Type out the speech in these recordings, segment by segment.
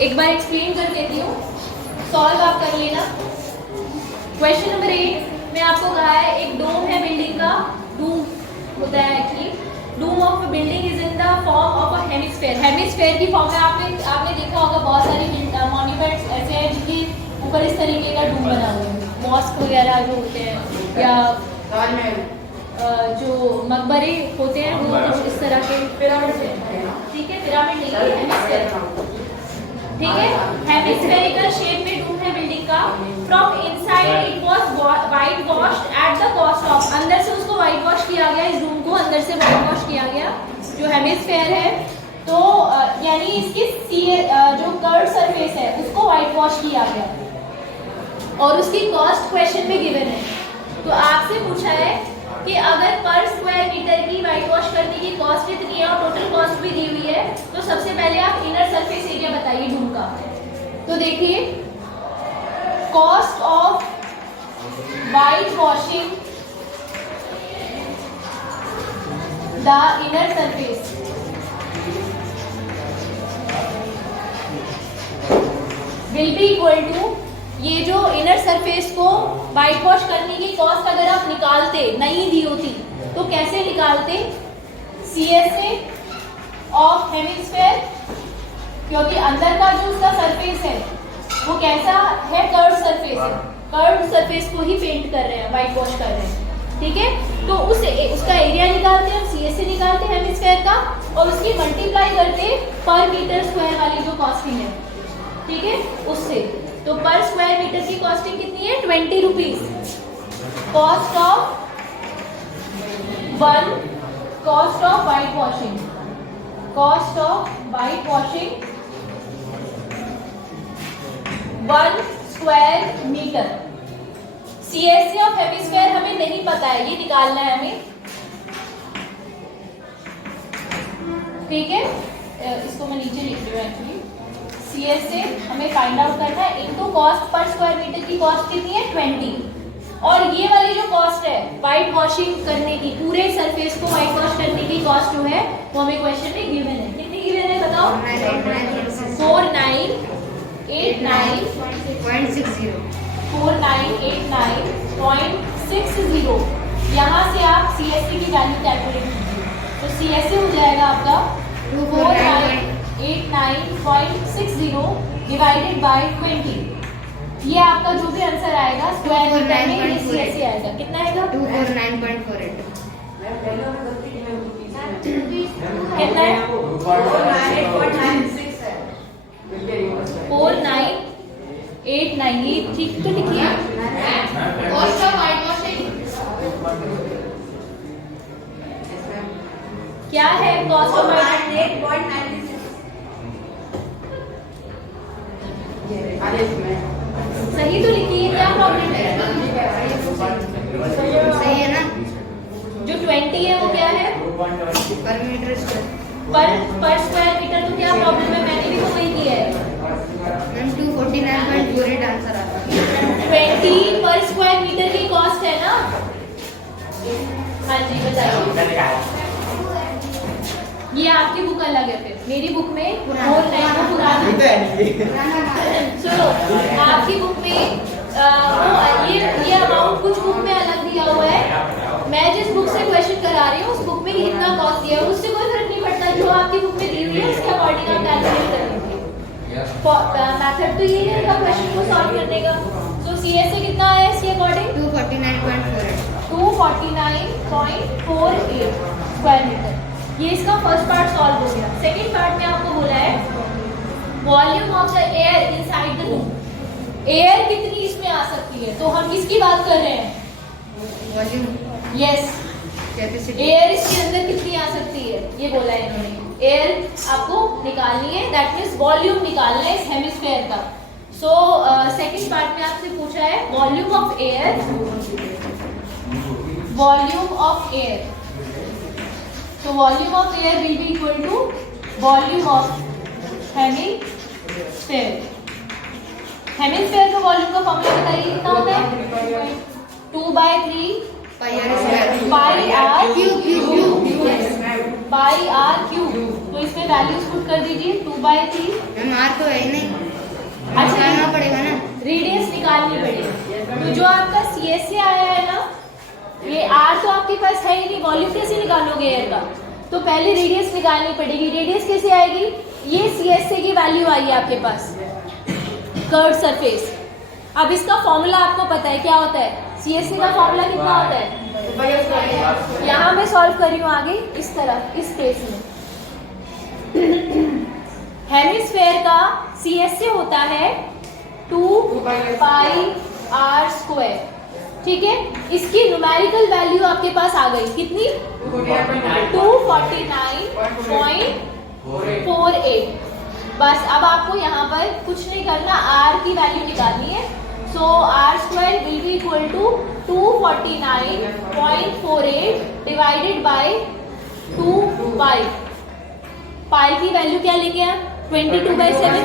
एक बार एक्सप्लेन कर देती हूँ, सॉल्व आप कर लेना। क्वेश्चन नंबर 8 में आपको कहा है एक डोम है बिल्डिंग का, डूम होता है actually, doom of building is in the form of a hemisphere. Hemisphere की फॉर्म में आपने देखा होगा बहुत सारी मॉन्यूमेंट्स ऐसे हैं जिनकी ऊपर इस तरीके का डूम बना हुआ है, मॉस्क वगैरह जो होते हैं या जो मकबरे होते हैं वो कुछ इस तरह के पिरामिड, ठीक है, पिरामिड नहीं है हेमिस्फेयर, ठीक है। हेमिस्फेरिकल शेप में डूम है बिल्डिंग का। From inside it was white washed at the cost of, अंदर से उसको वाइट वॉश किया गया, इस डूम को अंदर से वाइट वॉश किया गया जो हेमिस्फेयर है। तो यानी इसकी जो कर्व सरफेस है उसको वाइट वॉश किया गया और उसकी कॉस्ट क्वेश्चन में गिवन है। तो आपसे पूछा है कि अगर पर स्क्वायर मीटर की वाइट वॉश करने की कॉस्ट कितनी है और टोटल कॉस्ट भी दी हुई है, तो सबसे पहले आप इनर सरफेस एरिया बताइए डूम का। तो देखिए cost of white washing the inner surface will be equal to, ये जो इनर सरफेस को वाइट वॉश करने की कॉस्ट अगर आप निकालते, नहीं दी होती तो कैसे निकालते, CSA ऑफ हेमिस्फेयर, क्योंकि अंदर का जो उसका सरफेस है वो कैसा है, कर्व सरफेस है, कर्व सरफेस को ही पेंट कर रहे हैं, वाइट वॉश कर रहे हैं, ठीक है। तो उसका एरिया निकालते हैं, CSA निकालते हैं हेमिस्फेयर का और उसकी मल्टीप्लाई करते पर मीटर स्क्वायर वाली जो कॉस्टिंग है, ठीक है, उससे। तो पर स्क्वायर मीटर की कॉस्टिंग कितनी है, 20 rupees. Cost of white washing, cost of white washing 1 square metre. CSA of hemisphere हमें नहीं पता है, ये निकालना है हमें, ठीक है। इसको मैं नीचे लिख रही हूँ एक्चुअली, CSA हमें फाइंड आउट करना है into cost per square metre की कॉस्ट कितनी है 20, और ये वाली जो कॉस्ट है वाइट वॉशिंग करने की, पूरे सरफेस को वाइट वॉश करने की कॉस्ट जो है वो हमें क्वेश्चन में गिवन है। कितनी गिवन है बताओ, 4989.60। यहाँ से आप CSA की वैल्यू कैलकुलेट कीजिए, तो CSA हो जाएगा आपका 4989.60 डिवाइडेड बाय 20। ये आपका जो भी आंसर आएगा स्क्वायर मीटर में ये CSA आएगा, कितना आएगा 249.48। कितना है 4989, ये ठीक तो लिखिए। कॉस्ट ऑफ वाइट वॉशिंग क्या है, कॉस्ट ऑफ वाइट 8.96। सही तो लिखिए, क्या प्रॉब्लम है, सही है ना। जो 20 है वो क्या है पर मीटर स्क्वायर, पर स्क्वायर मीटर, तो क्या प्रॉब्लम है, मैंने भी तो वही किया है। 249.48 आंसर आता है। 20 पर स्क्वायर मीटर की कॉस्ट है ना। हाँ जी बताइए, ये आपकी बुक अलग है, फिर मेरी बुक में और नहीं वो पुरानी। सुनो, आपकी बुक में ये अमाउंट कुछ बुक में अलग दिया हुआ है, मैं जिस बुक से क्वेश्चन करा रही हूँ उस बुक में इतना कॉस्ट दिया है, उससे कोई फर्क नहीं पड़ता, जो आपकी बुक में दी हुई है उसके अकॉर्डिंग आप कैलकुलेट कर लीजिए। मेथड तो यही रहेगा क्वेश्चन को सॉल्व करने का। सो CSA कितना आया इसके अकॉर्डिंग 249.48 स्क्वायर मीटर। ये इसका फर्स्ट पार्ट सॉल्व हो गया। सेकंड पार्ट में आपको बोला है volume of the air inside the room, air कितनी इसमें आ सकती है, तो हम किसकी बात कर रहे हैं, वॉल्यूम, यस, कैपेसिटी। एयर इसके अंदर कितनी आ सकती है ये बोला है इन्होंने, एयर आपको निकालनी है, दैट मींस वॉल्यूम निकालना है इस हेमिस्फेयर का। सो सेकंड पार्ट में आपसे पूछा है volume of air, volume of air, तो volume of air will be equal to volume of hemisphere. Hemisphere का वॉल्यूम का फॉर्मूला बताइए कितना होता है, 2/3 pi R cube. By R cube. तो इसमें वैल्यूज पुट कर दीजिए 2/3। मैम आर तो है ही नहीं, अच्छा निकालना पड़ेगा ना। रेडियस निकालनी पड़ेगी। तो जो आपका CS से आया है ना, ये आर तो आपके पास है ही नहीं, वॉल्यूम कैसे निकालोगे एयर का? तो पहले रेडियस निकालनी पड़ेगी। रेडियस कैसे आएगी? ये CSA की वैल्यू आई है आपके पास, कर्व सरफेस। अब इसका फॉर्मूला आपको पता है क्या होता है? CSA का फॉर्मूला कितना होता है? यहाँ मैं सॉल्व कर रही हूँ आगे इस तरफ, इस स्पेस में। हेमिस्फेयर का CSA होता है 2πr²। ठीक है, इसकी न्यूमेरिकल वैल्यू आपके पास आ गई कितनी? 249.48। बस अब आपको यहाँ पर कुछ नहीं करना, r की वैल्यू निकालनी है। So r² will be equal to 249.48 divided by 2π। Pi की वैल्यू क्या लेंगे आप? 22/7।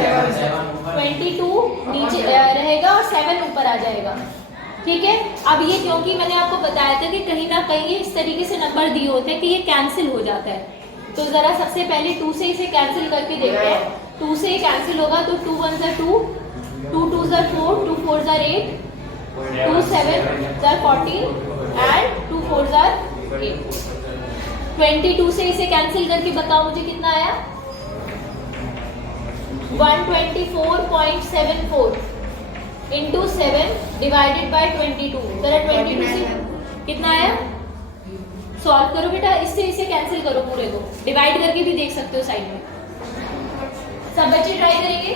22 नीचे रहेगा और 7 ऊपर आ जाएगा। ठीक है, अब ये क्योंकि मैंने आपको बताया था कि कहीं ना कहीं इस तरीके से नंबर दिए होते हैं कि ये कैंसिल हो जाता है। तो जरा सबसे पहले 2 से इसे कैंसिल करके देखते हैं। 2 से ये कैंसिल होगा तो 2 1 2, 2 2 4, 2 4 8, 2 7 14 एंड 2 4 8। 22 से इसे कैंसिल करके बताओ मुझे कितना आया? 124.74 इंटू 7 डिवाइडेड बाय 22। जरा 22 से कितना आया? सॉल्व करो बेटा, इससे इसे कैंसिल करो, पूरे को डिवाइड करके भी देख सकते हो साइड में। सब बच्चे ट्राई करेंगे?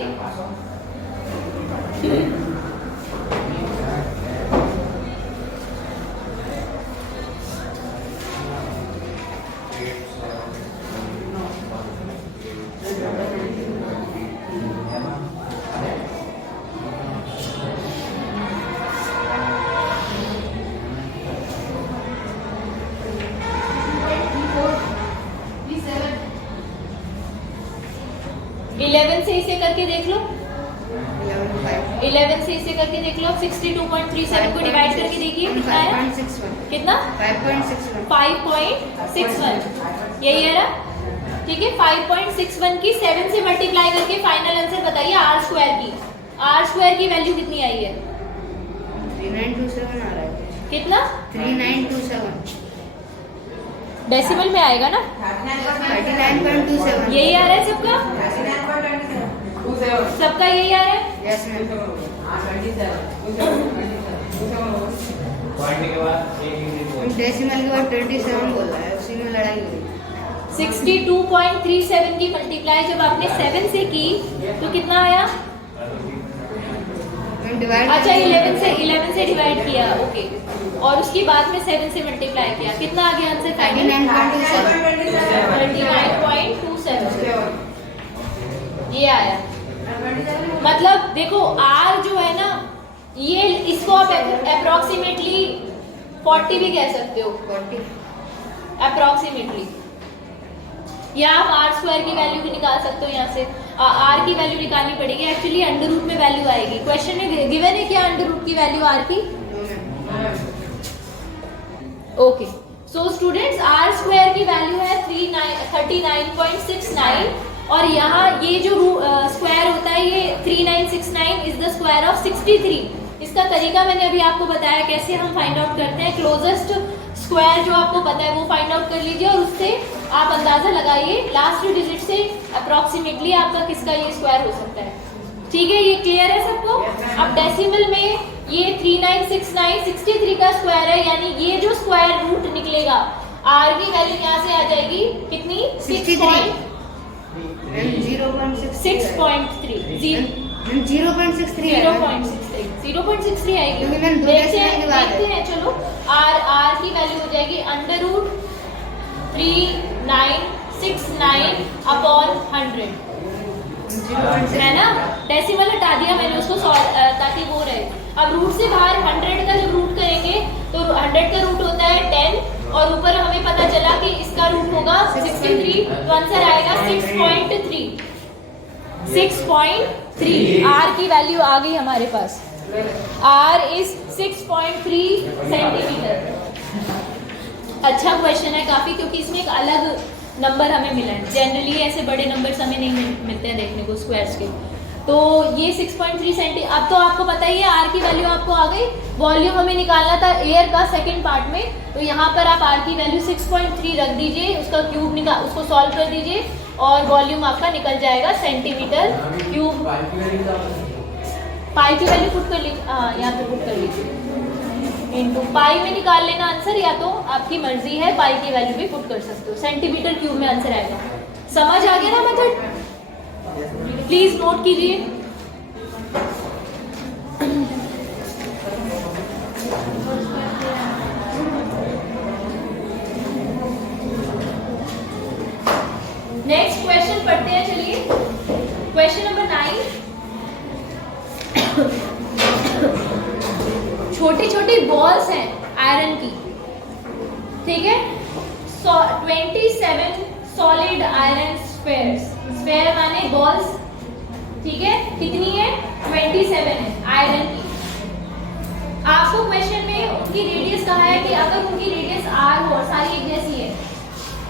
11 से इसे करके देख लो। 11 से इसे करके देख लो। 62.37 को डिवाइड करके देखिए कितना है? कितना? 5.61। यही है ना? ठीक है, 5.61 की 7 से मल्टीप्लाई करके फाइनल आंसर बताइए r² की। r² की वैल्यू कितनी आई है? 3927 आ रहा है। कितना? 3927। डेसिमल में आएगा ना? 39.27। यही आ रहा है सबका? सबका यही आ रहा है? Yes ma'am. डेसिमल के बाद 27 बोल रहा है, उसी में लड़ाई हुई। 62.37 की मल्टीप्लाई जब आपने 7 से की तो कितना आया? अच्छा 11 से डिवाइड किया, ओके। और उसके बाद में 7 से मल्टीप्लाई किया, कितना आ गया आंसर? 39.27 ये आया। मतलब देखो r जो है ना, ये इसको आप अप्रोक्सीमेटली 40 भी कह सकते हो, 40। अप्रोक्सीमेटली। या आप r² की वैल्यू भी निकाल सकते हो। यहाँ से r की वैल्यू निकालनी पड़ेगी, एक्चुअली अंडर रूट में वैल्यू आएगी। क्वेश्चन में गिवन है क्या अंडर रूट की वैल्यू r की? ओके, सो स्टूडेंट्स r² की वैल्यू है 39.69 और यहाँ ये जो स्क्वायर होता है ये 3969 इज द स्क्वायर ऑफ 63। इसका तरीका मैंने अभी आपको बताया कैसे हम फाइंड आउट करते हैं। क्लोजेस्ट स्क्वायर जो आपको पता है वो फाइंड आउट कर लीजिए और उससे आप अंदाजा लगाइए लास्ट डिजिट से अप्रोक्सीमेटली आपका किसका ये स्क्वायर हो सकता है। ठीक है, ये क्लियर है सबको? अब डेसिमल में ये 3969 63 का स्क्वायर है, यानी ये जो स्क्वायर रूट निकलेगा r की वैल्यू यहाँ से आ जाएगी कितनी? 6.3। 0.63 आएगी। देखते हैं चलो। r की वैल्यू हो जाएगी अंडर रूट 3969 अपॉन 100 है ना? डेसिमल हटा दिया मैंने उसको ताकि वो रहे। अब रूट से बाहर 100 का जब रूट करेंगे तो 100 का रूट होता है 10 और ऊपर हमें पता चला कि इसका रूट होगा 63, तो आंसर आएगा 6.3। r की वैल्यू आ गई हमारे पास। r is 6.3 centimetre. अच्छा क्वेश्चन है काफी, क्योंकि इसमें एक अलग नंबर हमें मिला है। जनरली ऐसे बड़े नंबर्स हमें नहीं मिलते हैं देखने को स्क्वायर्स के। तो ये 6.3 सेंटी। अब तो आपको पता ही है आर की वैल्यू आपको आ गई। वॉल्यूम हमें निकालना था एयर का सेकंड पार्ट में, तो यहाँ पर आप आर की वैल्यू 6.3 रख दीजिए, उसका क्यूब निकाल, उसको सॉल्व कर दीजिए और वॉल्यूम आपका निकल जाएगा सेंटीमीटर क्यूब। पाई की वैल्यू पुट कर लीजिए, हाँ यहाँ पे पुट कर लीजिए। इनटू पाई में निकाल लेना आंसर, या तो आपकी मर्जी है पाई की वैल्यू भी पुट कर सकते हो। सेंटीमीटर क्यूब में आंसर आएगा। समझ आ गया ना मेथड? प्लीज नोट कीजिए। नेक्स्ट क्वेश्चन पढ़ते हैं, चलिए। Question number 9। छोटी छोटी बॉल्स हैं आयरन की, ठीक है। 27 सॉलिड आयरन स्फेयर्स, स्फेयर माने बॉल्स, ठीक है। कितनी है? 27 है आयरन की। आपको क्वेश्चन में उनकी रेडियस कहा है कि अगर उनकी रेडियस r हो और सारी एक जैसी है,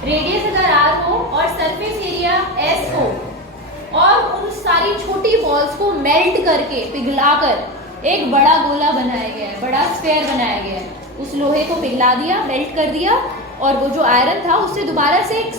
रेडियस अगर r हो और सरफेस एरिया s हो, और उन सारी छोटी बॉल्स को मेल्ट करके पिघलाकर एक बड़ा गोला बनाया गया है, बड़ा स्फेयर बनाया गया है। उस लोहे को पिघला दिया, मेल्ट कर दिया, और वो जो आयरन था उससे दोबारा से एक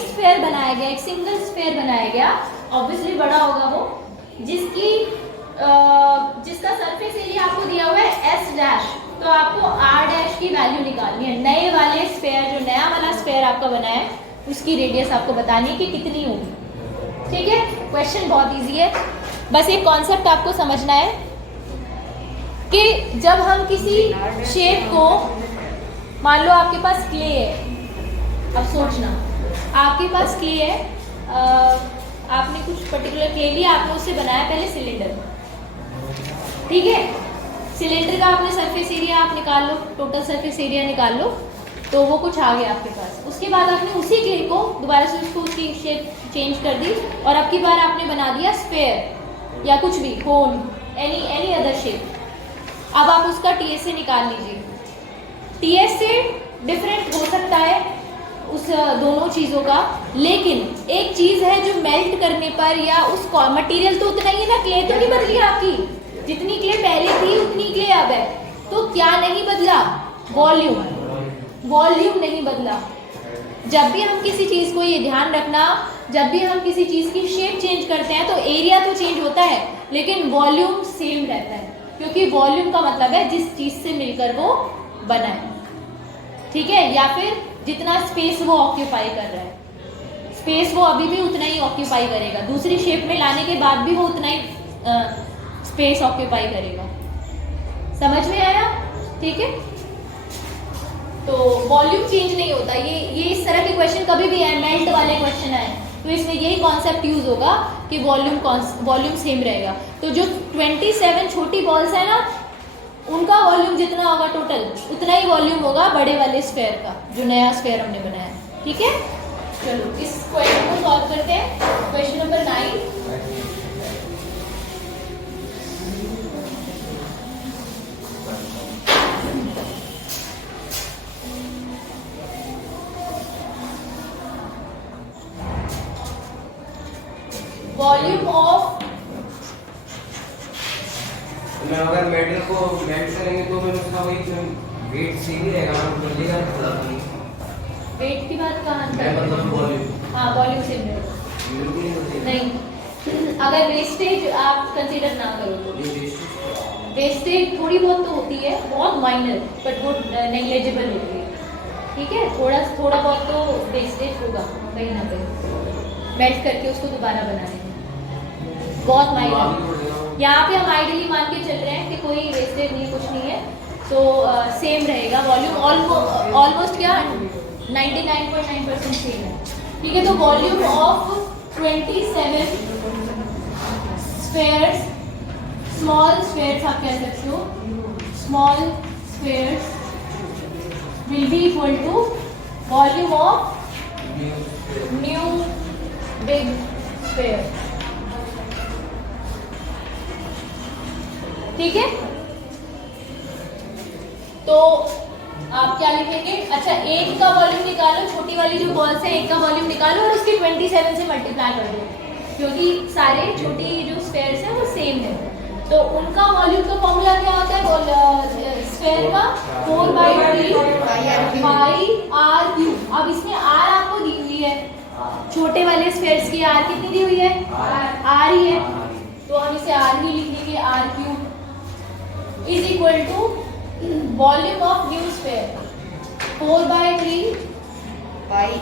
स्फेयर बनाया गया, एक सिंगल स्फेयर बनाया गया। ऑब्वियसली बड़ा होगा वो, जिसका सरफेस एरिया आपको दिया हुआ है s डैश, तो आपको r डैश की वैल्यू निकालनी है। नए वाले स्फेयर, जो नया वाला स्फेयर आपका बना है, उसकी रेडियस आपको बतानी है कि कितनी होगी, ठीक है। क्वेश्चन बहुत इजी है, बस एक कॉन्सेप्ट आपको समझना है कि जब हम किसी शेप को, मान लो आपके पास क्ले है, अब सोचना आपके पास क्ले है, आपने कुछ पर्टिकुलर क्ले लिया, आपने उससे बनाया पहले सिलेंडर, ठीक है। सिलेंडर का आपने सरफेस एरिया आप निकाल लो, टोटल सरफेस एरिया निकाल लो, तो वो कुछ आ गया आपके पास। उसके बाद आपने उसी क्ले को दोबारा से उसको उसकी शेप चेंज कर दी, और अब की बार आपने बना दिया स्फेयर या कुछ भी, कोन, एनी अदर शेप। अब आप उसका टीएसए निकाल लीजिए। टीएसए डिफरेंट हो सकता है उस दोनों चीज़ों का, लेकिन एक चीज़ है जो मेल्ट करने पर, या उस मटेरियल तो उतना ही है ना, क्ले तो नहीं बदली आपकी, जितनी क्ले पहले थी उतनी क्ले अब है, तो क्या नहीं बदला? वॉल्यूम, वॉल्यूम नहीं बदला। जब भी हम किसी चीज़ को, ये ध्यान रखना, जब भी हम किसी चीज़ की शेप चेंज करते हैं तो एरिया तो चेंज होता है, लेकिन वॉल्यूम सेम रहता है, क्योंकि वॉल्यूम का मतलब है जिस चीज़ से मिलकर वो बना है, ठीक है, या फिर जितना स्पेस वो ऑक्यूपाई कर रहा है। स्पेस वो अभी भी उतना ही ऑक्यूपाई करेगा, दूसरी शेप में लाने के बाद भी वो उतना ही स्पेस ऑक्यूपाई करेगा। समझ में आया? ठीक है, तो वॉल्यूम चेंज नहीं होता। ये इस तरह के क्वेश्चन कभी भी आए, मेल्ट वाले क्वेश्चन आए, तो इसमें यही कॉन्सेप्ट यूज होगा कि वॉल्यूम सेम रहेगा। तो जो 27 छोटी बॉल्स है ना, उनका वॉल्यूम जितना होगा टोटल, उतना ही वॉल्यूम होगा बड़े वाले स्फेयर का, जो नया स्फेयर हमने बनाया है, ठीक है। चलो इस क्वेश्चन को सॉल्व करते हैं। Question number 9। वॉल्यूम ऑफ, अगर मेटल को मेल्ट करेंगे तो मैं उसका वही वेट सेम ही रहेगा ना, बदलेगा नहीं। वेट की बात कहाँ? मतलब वॉल्यूम, हाँ वॉल्यूम सेम रहेगा। नहीं, अगर वेस्टेज आप कंसीडर ना करो तो वेस्टेज थोड़ी बहुत तो होती है, बहुत माइनर, बट वो नेग्लिजिबल होती है, ठीक है। थोड़ा बहुत तो वेस्टेज होगा कहीं ना कहीं, मेल्ट करके उसको दोबारा बनाने में, बहुत माइनर। यहाँ पे हम आइडियली मान के चल रहे हैं कि कोई वेस्टेज नहीं, कुछ नहीं है, तो सेम रहेगा वॉल्यूम, ऑलमोस्ट क्या 99.9% सेम है, ठीक है। तो volume of 27 spheres, small spheres आप कह सकते हो, small spheres will be equal to volume of new big sphere, ठीक है। तो आप क्या लिखेंगे, अच्छा एक का वॉल्यूम निकालो, छोटी वाली जो बॉल्स है एक का वॉल्यूम निकालो और उसके 27 से मल्टीप्लाई कर दो, क्योंकि सारे छोटी जो स्फेयर्स हैं वो सेम है। तो उनका वॉल्यूम का फॉर्मूला क्या होता है स्फेयर का 4/3 पाई r क्यूब। अब इसमें r आपको दी हुई है, छोटे वाले स्फेयर्स की r कितनी दी हुई है, r ही है, तो हम इसे r ही लिख देंगे, r cube is equal to volume of new sphere 4/3 pi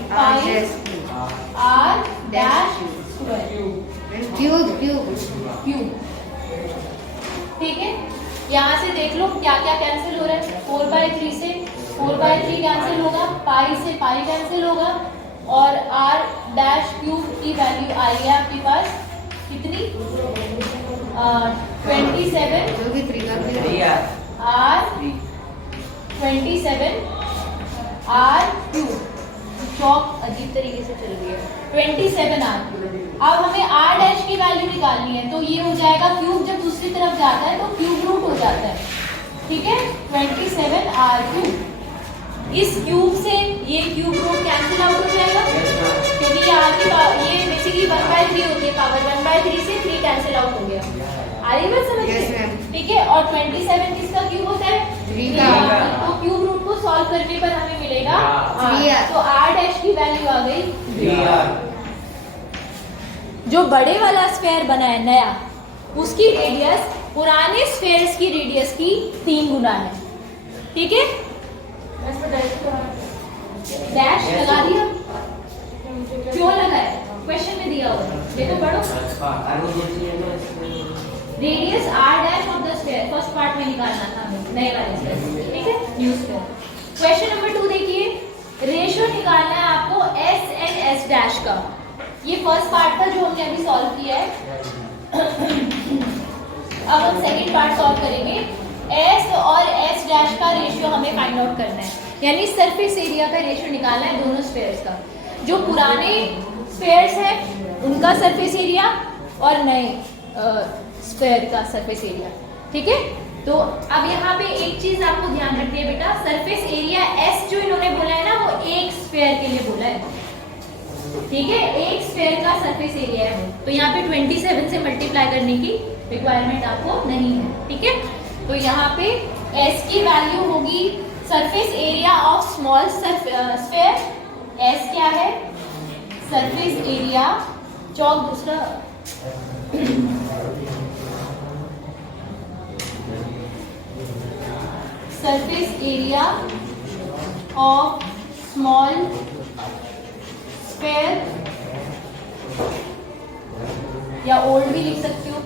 r dash square cube cube. ठीक है, यहाँ से देख लो क्या क्या कैंसिल हो रहा है, 4/3 से 4/3 कैंसिल होगा, पाई से पाई कैंसिल होगा, और r डैश क्यूब की वैल्यू आई है आपके पास कितनी 27 जो भी 3 का r 27 r क्यूब। चौक अजीब तरीके से चल रही है, 27 r क्यूब। अब हमें r डैश की वैल्यू निकालनी है, तो ये हो जाएगा क्यूब जब दूसरी तरफ जाता है तो क्यूब रूट हो जाता है, ठीक है, 27 r क्यूब। इस क्यूब से ये क्यूब रूट कैंसिल आउट हो जाएगा, क्योंकि यहाँ की ये बेसिकली 1/3 होती है, पावर 1/3 से 3 कैंसिल आउट हो गया। आ रही बात समझ में? ठीक है, और 27 किसका क्यूब होता है, 3 का। तो क्यूब रूट को सॉल्व करने पर हमें मिलेगा 3r। तो r डैश की वैल्यू आ गई 3r। जो बड़े वाला स्फेयर बना है नया, उसकी रेडियस पुराने स्फेयर्स की रेडियस की 3 गुना है, ठीक है। डैश लगा दिया, क्यों लगा है, क्वेश्चन में दिया हुआ है, देखो पढ़ो। Radius r dash of the sphere first part में निकालना था हमें, नए वाले स्फेयर, ठीक है, न्यू स्फेयर। क्वेश्चन नंबर 2 देखिए, रेशियो निकालना है आपको s एंड s डैश का। ये फर्स्ट पार्ट था जो हमने अभी सॉल्व किया है। अब हम सेकंड पार्ट सॉल्व करेंगे। s और s डैश का रेशियो हमें फाइंड आउट करना है, यानी सरफेस एरिया का रेशियो निकालना है दोनों स्फेयर्स का, जो पुराने स्फेयर्स हैं उनका सरफेस एरिया और नए स्फेयर का सरफेस एरिया, ठीक है। तो अब यहाँ पे एक चीज आपको ध्यान रखनी है बेटा, सरफेस एरिया s जो इन्होंने बोला है ना वो एक स्फेयर के लिए बोला है, ठीक है, एक स्फेयर का सरफेस एरिया है वो, तो यहाँ पे 27 से मल्टीप्लाई करने की रिक्वायरमेंट आपको नहीं है, ठीक है। तो यहाँ पे s की वैल्यू होगी surface area of small sphere, s क्या है, सरफेस एरिया, चौक दूसरा surface area of small sphere, या ओल्ड भी लिख सकते हो,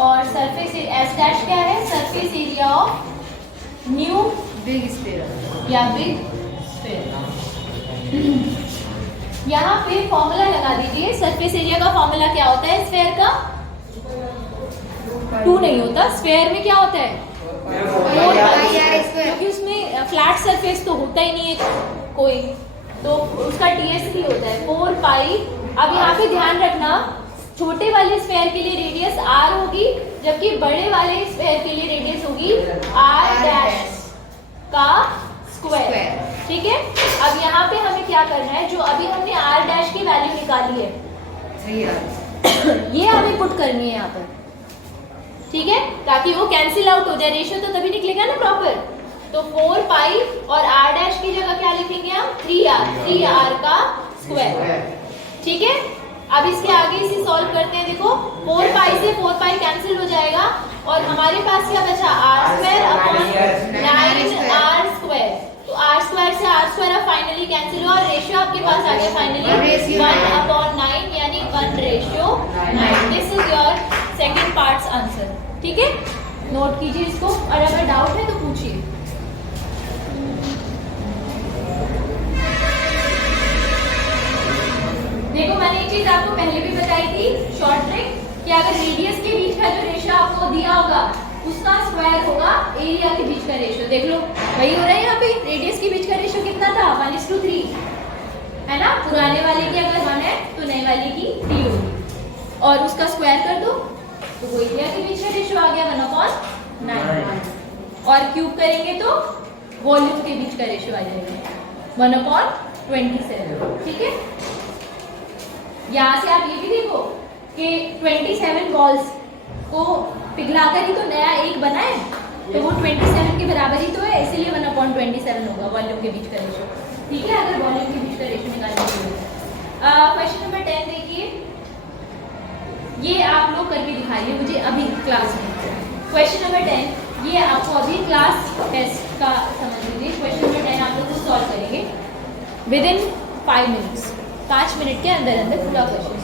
और सरफेस एस डैश क्या है, surface area of new big sphere या बिग स्फेयर। यहाँ पे फॉर्मूला लगा दीजिए, सरफेस एरिया का फॉर्मूला क्या होता है, स्फेयर का 2 नहीं होता, स्फेयर में क्या होता है, क्योंकि उसमें फ्लैट सरफेस तो होता ही नहीं है कोई, तो उसका TS3 होता है 4 पाई। अब यहाँ पे ध्यान रखना, छोटे वाले स्फेयर के लिए रेडियस r होगी, जबकि बड़े वाले स्फेयर के लिए रेडियस होगी r डैश का स्क्वायर, ठीक है। अब यहाँ पे हमें क्या करना है, जो अभी हमने r डैश की वैल्यू निकाली है 3r, ये हमें पुट करनी है यहाँ पर, ठीक है, ताकि वो कैंसिल आउट हो जाए, रेशियो तो तभी निकलेगा ना प्रॉपर। तो 4 पाई और r डैश की जगह क्या लिखेंगे हम, 3r का स्क्वायर, ठीक है। अब इसके आगे इसे सॉल्व करते हैं, देखो 4 पाई से 4 पाई कैंसिल हो जाएगा, और हमारे पास क्या बचा, r square upon 9r square, तो r स्क्वायर से r स्क्वायर अब फाइनली कैंसिल हुआ, और रेशियो आपके पास आ गया फाइनली 1/9, यानी 1/9। This is your second parts answer, ठीक है, नोट कीजिए इसको, और अगर डाउट है तो पूछिए। देखो मैंने एक चीज आपको पहले भी बताई थी, शॉर्ट ट्रिक, कि अगर रेडियस के बीच का जो रेशियो आपको दिया होगा उसका स्क्वायर होगा एरिया के बीच का रेशियो। देख लो वही हो रहा है यहाँ पे, रेडियस के बीच का रेशियो कितना था, 1:3 है ना, पुराने वाले की अगर 1 है तो नए वाले की 3 होगी, और उसका स्क्वायर कर दो तो वो एरिया के बीच का रेशियो आ गया 1/9, और क्यूब करेंगे तो वॉल्यूम के बीच का रेशियो आ जाएगा 1/27, ठीक है। यहाँ से आप ये भी देखो कि 27 बॉल्स को पिघलाकर ही तो नया एक बना है, तो वो 27 के बराबर ही तो है, इसीलिए 1/27 होगा वॉल्यूम के बीच का रेशियो, ठीक है। अगर वॉल्यूम के बीच का रेशियो निकालने के लिए क्वेश्चन नंबर 10 देखिए, ये आप लोग करके दिखाइए मुझे अभी क्लास में। क्वेश्चन नंबर 10 ये आपको अभी क्लास टेस्ट का समझ लीजिए। क्वेश्चन नंबर 10 आप लोग सॉल्व करेंगे विद इन 5 मिनट्स, 5 मिनट के अंदर अंदर पूरा क्वेश्चन